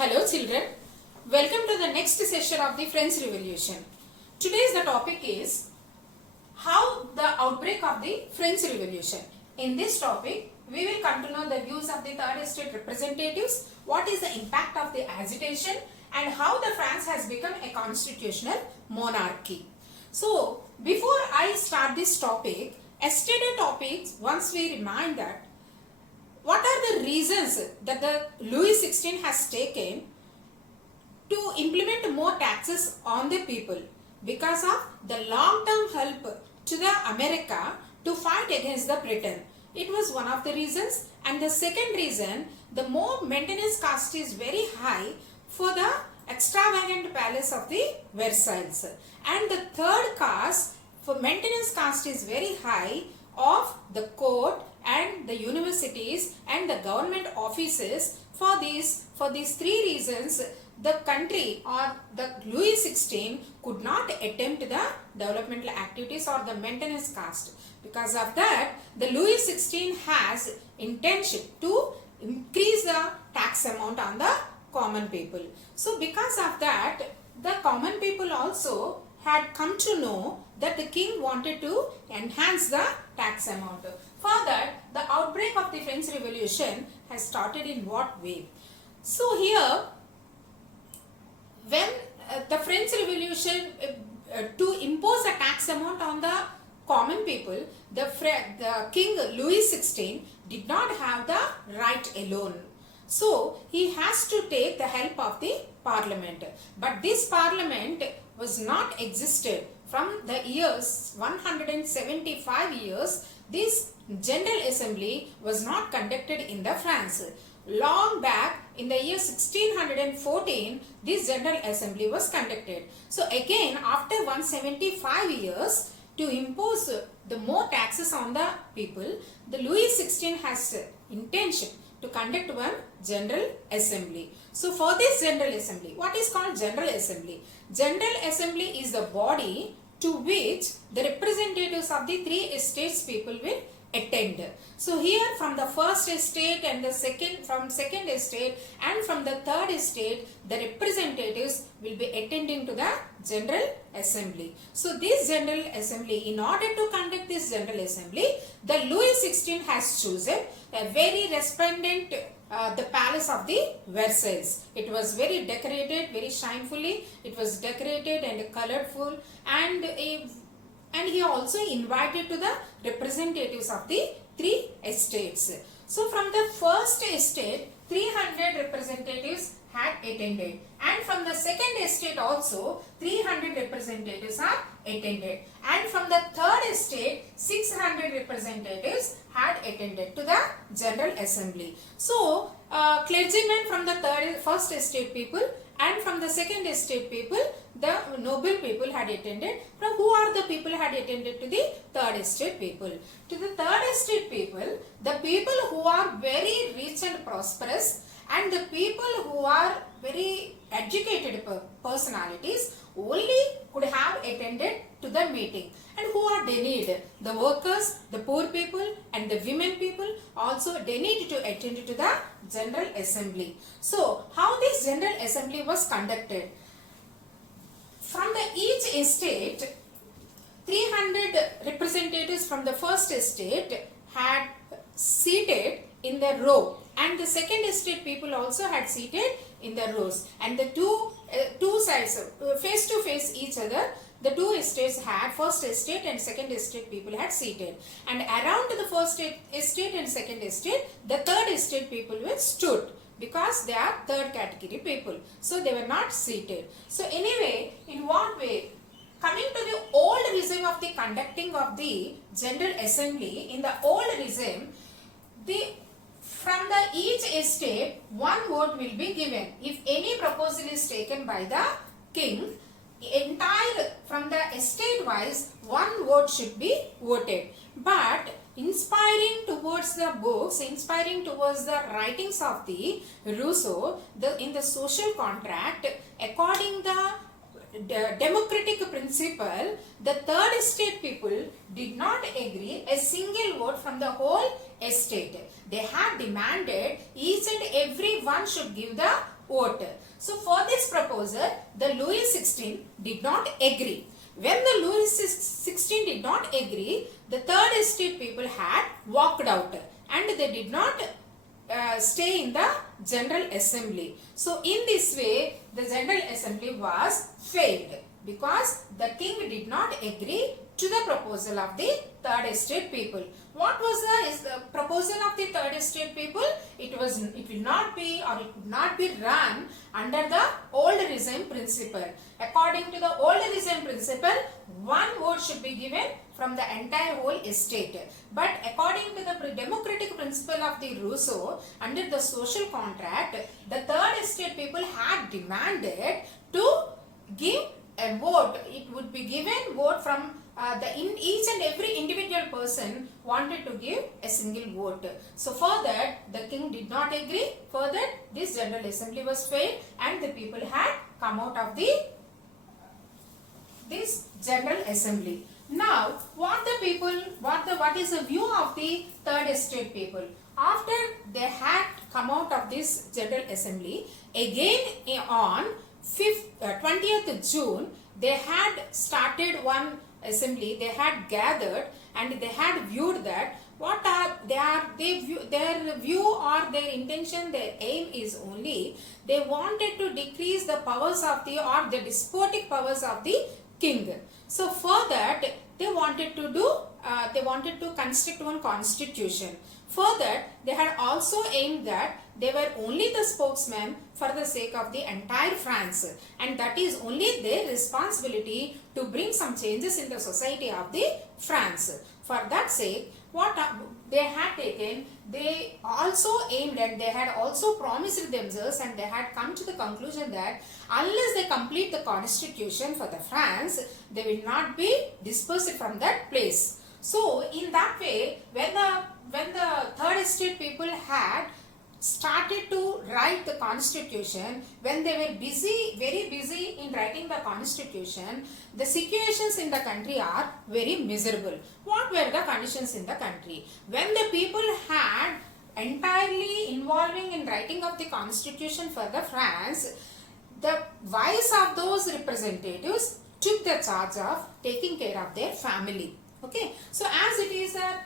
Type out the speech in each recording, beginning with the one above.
Hello children, welcome to the next session of the French Revolution. Today's the topic is how the outbreak of the French Revolution. In this topic, we will come to know the views of the third estate representatives, what is the impact of the agitation and how the France has become a constitutional monarchy. So, before I start this topic, yesterday topics, once we remind that what are the reasons that the Louis XVI has taken to implement more taxes on the people? Because of the long-term help to the America to fight against the Britain. It was one of the reasons. And the second reason, the more maintenance cost is very high for the extravagant palace of the Versailles. And the third cost for maintenance cost is very high of the court and the universities and the government offices. For these three reasons, the country or the Louis XVI could not attempt the developmental activities or the maintenance cost. Because of that, the Louis XVI has intention to increase the tax amount on the common people. So because of that, the common people also had come to know that the king wanted to enhance the tax amount. For that, the outbreak of the French Revolution has started in what way? So here, when the French Revolution to impose a tax amount on the common people, the King Louis XVI did not have the right alone. So he has to take the help of the parliament. But this parliament was not existed from the years 175 years. This General Assembly was not conducted in the France. Long back in the year 1614, this General Assembly was conducted. So again, after 175 years, to impose the more taxes on the people, the Louis XVI has intention to conduct one General Assembly. So for this General Assembly, what is called General Assembly? General Assembly is the body to which the representatives of the three estates people will attend. So here from the first estate and the second estate and from the third estate, the representatives will be attending to the General Assembly. So this General Assembly, in order to conduct this General Assembly, the Louis XVI has chosen a very resplendent the palace of the Versailles. It was very decorated, very shinefully. It was decorated and colorful, and he also invited to the representatives of the three estates. So from the first estate, 300 representatives had attended, and from the second estate also 300 representatives are attended, and from the third estate 600 representatives had attended to the General Assembly. So clergymen from the first estate people and from the second estate people, the noble people had attended. From who are the people had attended to the third estate people? To the third estate people, the people who are very rich and prosperous and the people who are very educated personalities only could have attended to the meeting. And who are denied? The workers, the poor people and the women people also denied to attend to the General Assembly. So how this General Assembly was conducted? From the each estate, 300 representatives from the first estate had seated in the row, and the second estate people also had seated in the rows, and the two sides face to face each other, the two estates had, first estate and second estate people had seated, and around the first estate and second estate, the third estate people were stood because they are third category people, so they were not seated. So anyway, in what way? Coming to the old regime of the conducting of the General Assembly, in the old regime, from the each estate, one vote will be given. If any proposal is taken by the king, entire from the estate wise, one vote should be voted. But inspiring towards the books, inspiring towards the writings of the Rousseau, in the social contract, according the democratic principle, the third estate people did not agree a single vote from the whole estate. They had demanded each and every one should give the vote. So for this proposal, the Louis XVI did not agree. When the Louis XVI did not agree, the third estate people had walked out and they did not stay in the General Assembly. So in this way, the General Assembly was failed because the king did not agree to the proposal of the third estate people. What was the proposal of the third estate people? It will not be, or it could not be run under the old regime principle. According to the old regime principle, one vote should be given from the entire whole estate. But according to the democratic principle of the Rousseau, under the social contract, the third estate people had demanded to give a vote. It would be given vote from each and every individual person wanted to give a single vote. So for that, the king did not agree. For that, this General Assembly was failed and the people had come out of this General Assembly. Now, what is the view of the third estate people? After they had come out of this General Assembly, again on 20th June, they had started one assembly. They had gathered and they had viewed that their view or their intention, their aim is only they wanted to decrease the powers of the despotic powers of the king. So for that, they wanted to construct one constitution. For that, they had also aimed that they were only the spokesman for the sake of the entire France, and that is only their responsibility to bring some changes in the society of the France. For that sake, what they had taken, they also aimed and they had also promised themselves, and they had come to the conclusion that unless they complete the constitution for the France, they will not be dispersed from that place. So in that way, when the third estate people had started to write the constitution, when they were very busy in writing the constitution, the situations in the country are very miserable. What were the conditions in the country? When the people had entirely involving in writing of the constitution for the France, the wives of those representatives took the charge of taking care of their family. Okay, so as it is a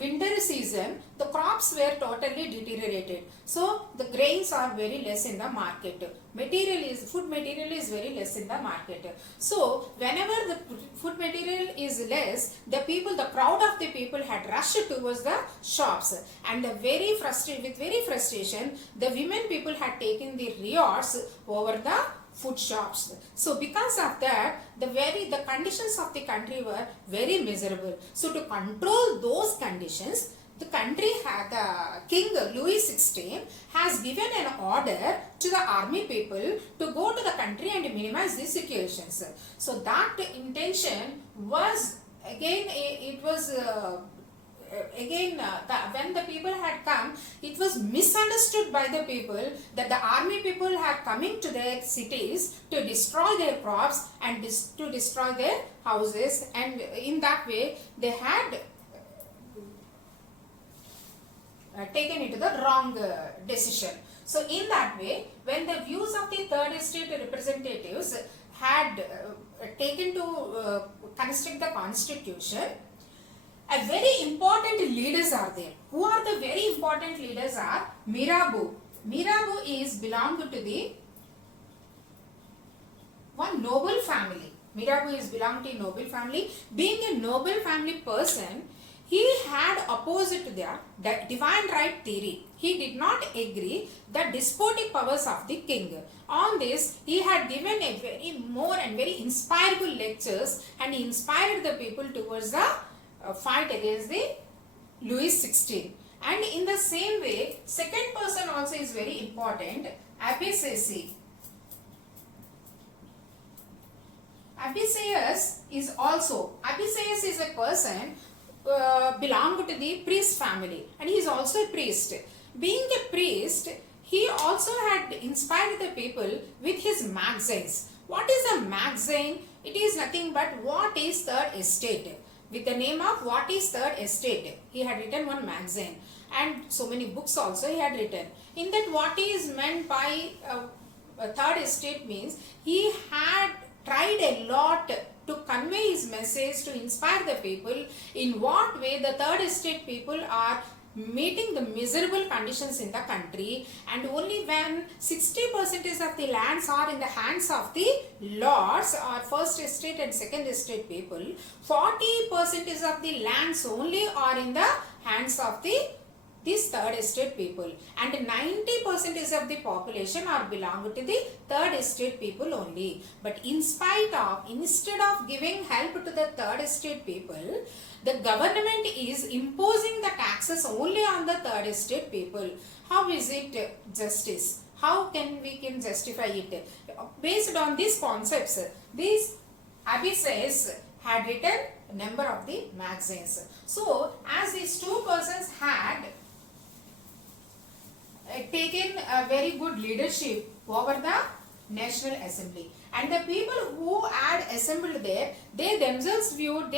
winter season, the crops were totally deteriorated. So the grains are very less in the market. Food material is very less in the market. So whenever the food material is less, the crowd of the people had rushed towards the shops, and with very frustration, the women people had taken the riots over the food shops. So because of that, the conditions of the country were very miserable. So to control those conditions, the King Louis XVI has given an order to the army people to go to the country and minimize these situations. So that intention was when the people had come, it was misunderstood by the people that the army people had coming to their cities to destroy their crops and to destroy their houses, and in that way they had taken into the wrong decision. So in that way, when the views of the third estate representatives had taken to construct the constitution, a very important leaders are there. Who are the very important leaders are Mirabeau. Mirabeau belonged to the one noble family. Mirabeau is belonged to a noble family. Being a noble family person, he had opposed to the divine right theory. He did not agree the despotic powers of the king. On this, he had given a very inspirable lectures, and he inspired the people towards the fight against the Louis XVI. And in the same way, second person also is very important, Abbé Sieyès. Abbé Sieyès is a person belonged to the priest family, and he is also a priest. Being a priest, he also had inspired the people with his magazines. What is a magazine? It is nothing but what is third estate. With the name of What is Third Estate, he had written one magazine, and so many books also he had written. In that, what is meant by third estate means he had tried a lot to convey his message to inspire the people in what way the third estate people are meeting the miserable conditions in the country, and only when 60% of the lands are in the hands of the lords or first estate and second estate people, 40% of the lands only are in the hands of these third estate people, and 90% of the population are belong to the third estate people only. But instead of giving help to the third estate people, the government is imposing the taxes only on the third estate people. How is it justice? How can we justify it? Based on these concepts, these Abysses had written a number of the magazines. So, as these two persons had taken a very good leadership over the National Assembly, and the people who had assembled there, they themselves declared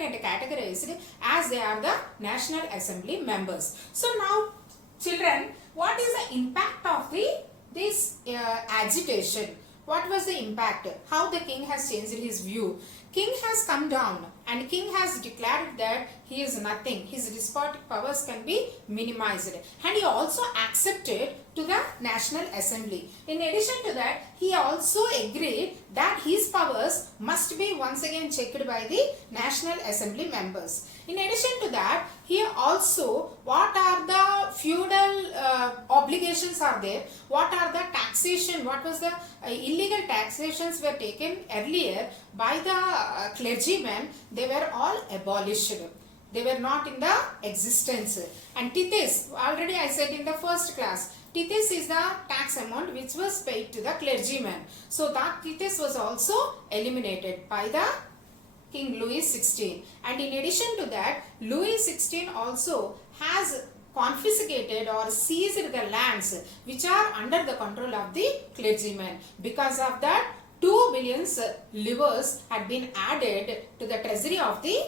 and categorized as they are the National Assembly members. So now, children, what is the impact of this agitation? What was the impact? How the king has changed his view? King has come down and king has declared that he is nothing. His despotic powers can be minimized, and he also accepted to the National Assembly. In addition to that, he also agreed that his powers must be once again checked by the National Assembly members. In addition to that, here also what are the feudal obligations are there, what are the taxation, what was the illegal taxations were taken earlier by the clergymen, they were all abolished. They were not in the existence. And tithes, already I said in the first class, tithes is the tax amount which was paid to the clergyman. So that tithes was also eliminated by the King Louis XVI. And in addition to that, Louis XVI also has confiscated or seized the lands which are under the control of the clergymen. Because of that, 2 billion livres had been added to the treasury of the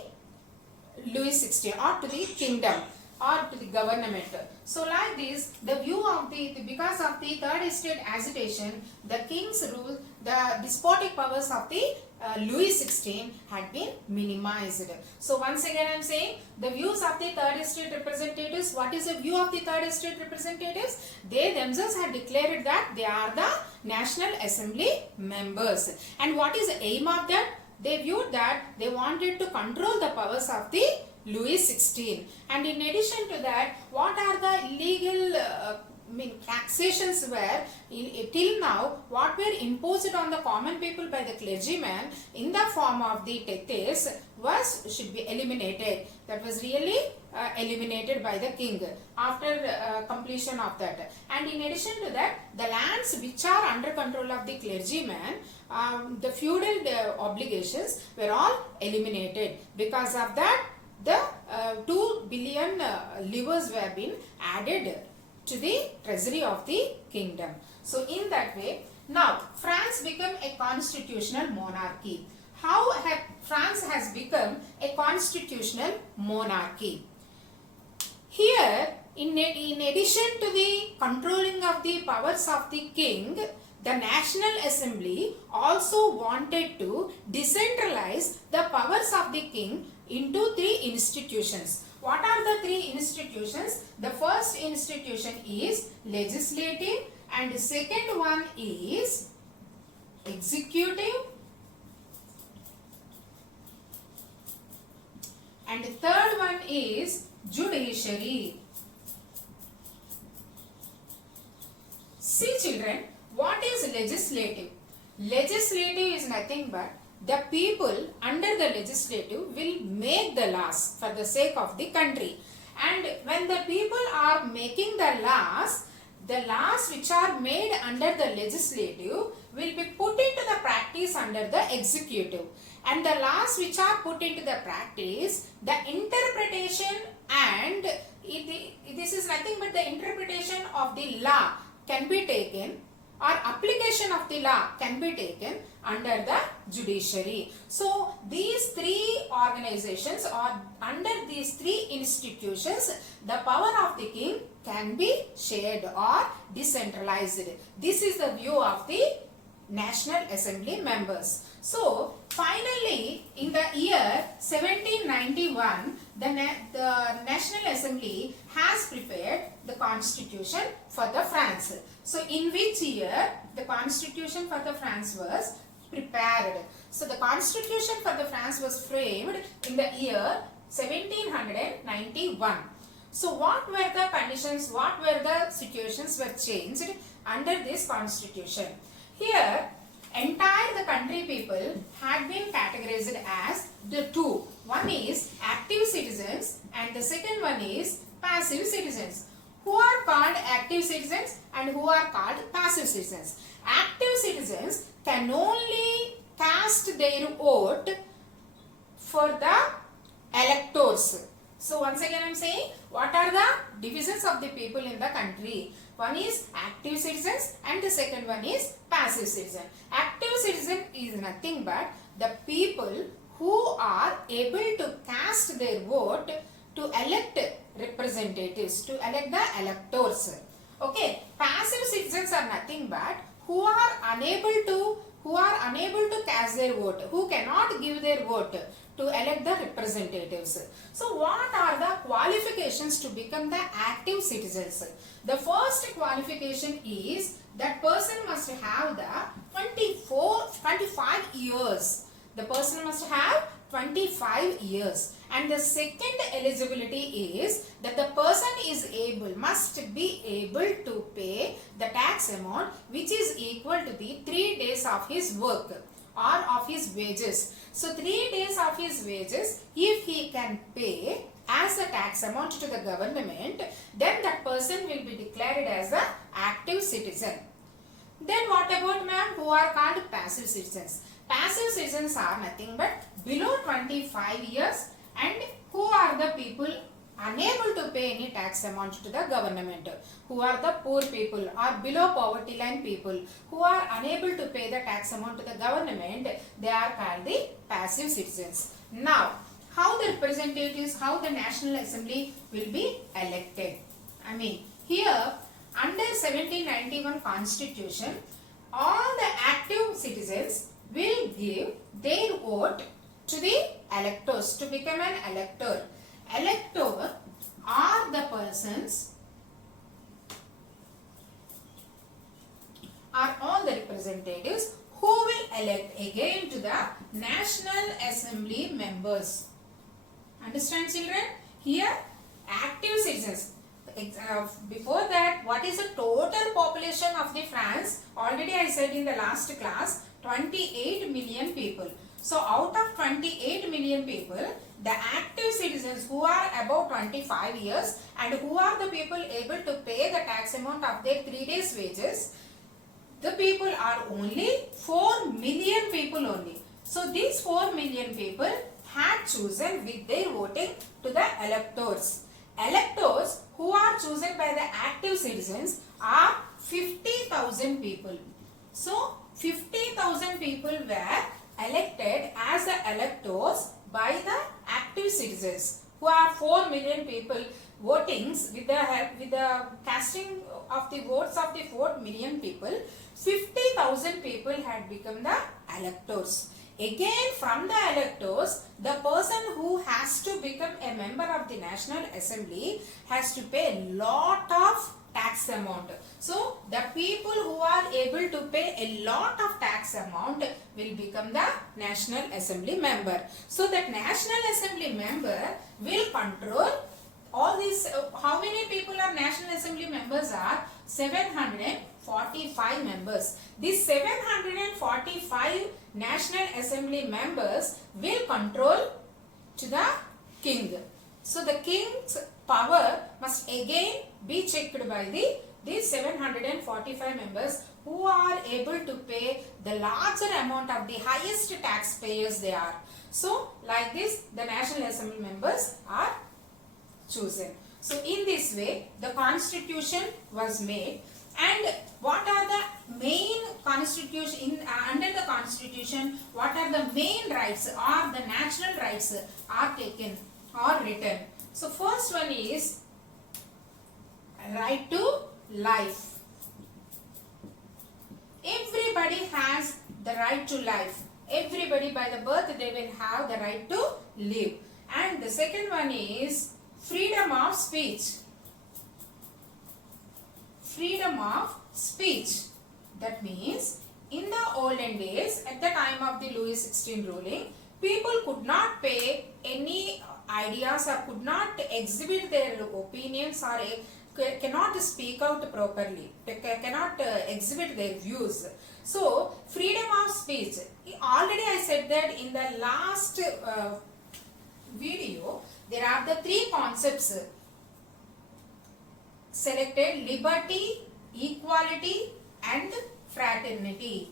Louis XVI or to the kingdom or to the government. So like this, the view of because of the third estate agitation, the king's rule, the despotic powers of the Louis XVI had been minimized. So once again I am saying, the views of the third estate representatives, what is the view of the third estate representatives? They themselves had declared that they are the National Assembly members. And what is the aim of that? They viewed that they wanted to control the powers of the Louis XVI. And in addition to that, what are the illegal taxations were till now, what were imposed on the common people by the clergymen in the form of the tithes should be eliminated. That was really eliminated by the king after completion of that. And in addition to that, the lands which are under control of the clergymen, the feudal obligations were all eliminated. Because of that, the 2 billion livres were being added to the treasury of the kingdom. So in that way, now France became a constitutional monarchy. How France has become a constitutional monarchy? Here, in addition to the controlling of the powers of the king, the National Assembly also wanted to decentralize the powers of the king into 3 institutions. What are the 3 institutions? The first institution is legislative, and the second one is executive, and the third one is judiciary. See children, what is legislative? Legislative is nothing but the people under the legislative will make the laws for the sake of the country. And when the people are making the laws which are made under the legislative will be put into the practice under the executive. And the laws which are put into the practice, the interpretation and this is nothing but the interpretation of the law can be taken, or application of the law can be taken under the judiciary. So these 3 organizations, or under these 3 institutions, the power of the king can be shared or decentralized. This is the view of the National Assembly members. So finally, in the year 1791, the National Assembly has prepared the Constitution for the France. So in which year the Constitution for the France was prepared? So the Constitution for the France was framed in the year 1791. So what were the conditions, what were the situations were changed under this Constitution? Here, entire the country people had been categorized as the two. One is active citizens and the second one is passive citizens. Who are called active citizens and who are called passive citizens? Active citizens can only cast their vote for the electors. So once again I am saying, what are the divisions of the people in the country? One is active citizens and the second one is passive citizen. Active citizen is nothing but the people who are able to cast their vote to elect representatives, to elect the electors. Okay, passive citizens are nothing but who are unable to cast their vote, who cannot give their vote to elect the representatives. So what are the qualifications to become the active citizens? The first qualification is that person must have the 25 years. The person must have 25 years. And the second eligibility is that the person must be able to pay the tax amount which is equal to the 3 days of his work or of his wages. So 3 days of his wages, if he can pay as a tax amount to the government, then that person will be declared as an active citizen. Then what about ma'am, who are called passive citizens? Passive citizens are nothing but below 25 years and who are the people unable to pay any tax amount to the government, who are the poor people or below poverty line people who are unable to pay the tax amount to the government, they are called the passive citizens. Now, how the representatives, how the National Assembly will be elected? I mean, here under 1791 Constitution, all the active citizens will give their vote to the electors to become an elector. Elector are the persons, are all the representatives who will elect again to the National Assembly members. Understand children? Here active citizens. Before that, what is the total population of the France? Already I said in the last class, 28 million people. So out of 28 million people, the active citizens who are above 25 years and who are the people able to pay the tax amount of their 3 days wages, the people are only 4 million people only. So these 4 million people had chosen with their voting to the electors. Electors who are chosen by the active citizens are 50,000 people. So 50,000 people were elected as the electors by the active citizens, who are 4 million people votings with the casting of the votes of the 4 million people. 50,000 people had become the electors. Again, from the electors, the person who has to become a member of the National Assembly has to pay a lot of tax amount. So, the people who are able to pay a lot of tax amount will become the National Assembly member. So, that National Assembly member will control all these. How many people are National Assembly members are? 745 members. These 745 National Assembly members will control to the king. So the king's power must again be checked by these 745 members who are able to pay the larger amount of the highest taxpayers they are. So like this, the National Assembly members are chosen. So in this way, the constitution was made. And what are the main constitution under the constitution? What are the main rights or the natural rights are taken or written? So first one is right to life. Everybody has the right to life. Everybody by the birth they will have the right to live. And the second one is freedom of speech. Freedom of speech. That means in the olden days, at the time of the Louis XVI ruling, people could not pay any ideas or could not exhibit their opinions or cannot speak out properly. They cannot exhibit their views. So, freedom of speech. Already I said that in the last video, there are the three concepts selected: liberty, equality and fraternity.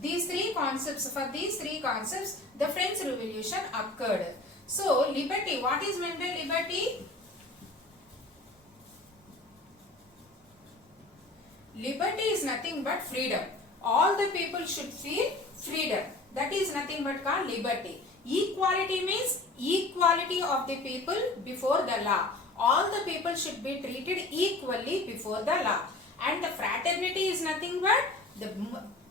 These three concepts, for these three concepts, the French Revolution occurred. So, liberty, what is meant by liberty? Liberty is nothing but freedom. All the people should feel freedom. That is nothing but called liberty. Equality means equality of the people before the law. All the people should be treated equally before the law. And the fraternity is nothing but the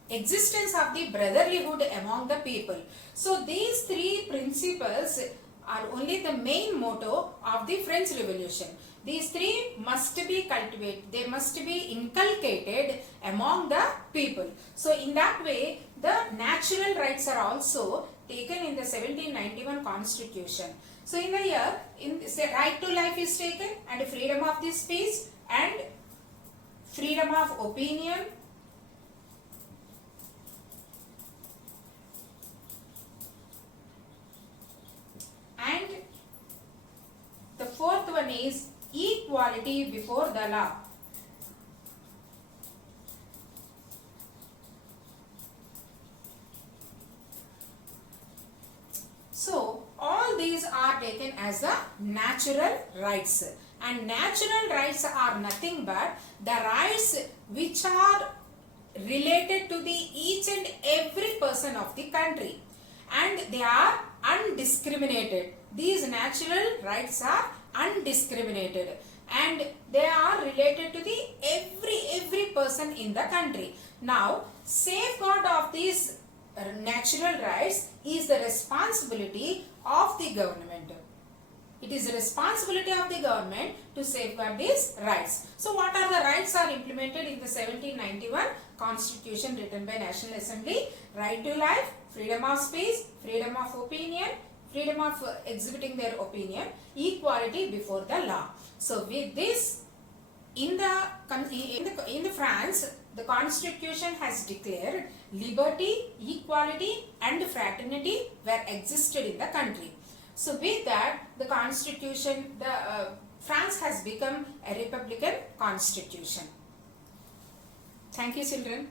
existence of the brotherlyhood among the people. So these three principles are only the main motto of the French Revolution. These three must be cultivated, they must be inculcated among the people. So in that way, the natural rights are also taken in the 1791 Constitution. So in the year, right to life is taken, and freedom of the speech and freedom of opinion, and the fourth one is equality before the law. So all these are taken as the natural rights, and natural rights are nothing but the rights which are related to the each and every person of the country, and they are undiscriminated. These natural rights are undiscriminated and they are related to the every person in the country. Now, safeguard of these natural rights is the responsibility of the government. It is the responsibility of the government to safeguard these rights. So what are the rights are implemented in the 1791 Constitution written by National Assembly? Right to life, freedom of speech, freedom of opinion, freedom of exhibiting their opinion, equality before the law. So with this, in the France, the Constitution has declared liberty, equality and fraternity were existed in the country. So with that, the Constitution, France has become a republican constitution. Thank you, children.